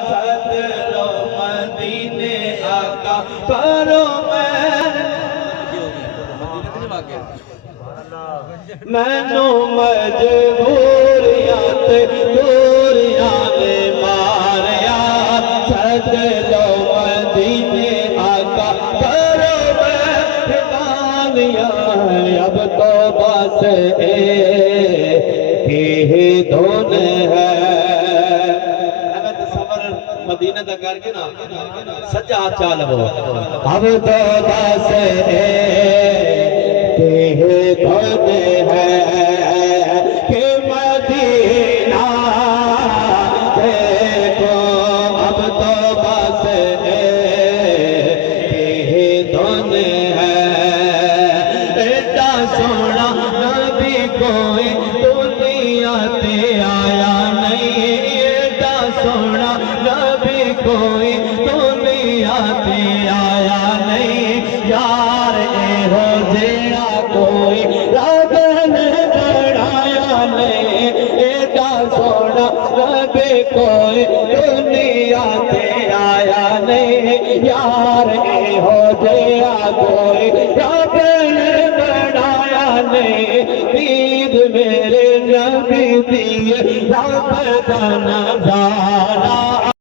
صدر و مدینے آقا کرو مینو مجبوریاں تے دوریاں نے ماریا صدر و مدینے آقا کرو مہربانیاں اب تو بس ایک دھن ہے مدینہ دا کر کے نا سجا ہاتھ چال وہ اب تو بس دھن ہے کہ مدینہ دیکھو اب تو بس دھن ہے ایڈا سونا نبی کوئی دنیا تے آیا نہیں ایڈا سونا نبی کوئی دنیا تے آیا نہیں یار اے ہو جیڑا کوئی رب نے بنایا نہیں ایڈا سونا نبی کوئی دنیا تے آیا نہیں یار اے ہو جیڑا کوئی رب نے بنایا نہیں عید میرے نبی دی رب دا نظارہ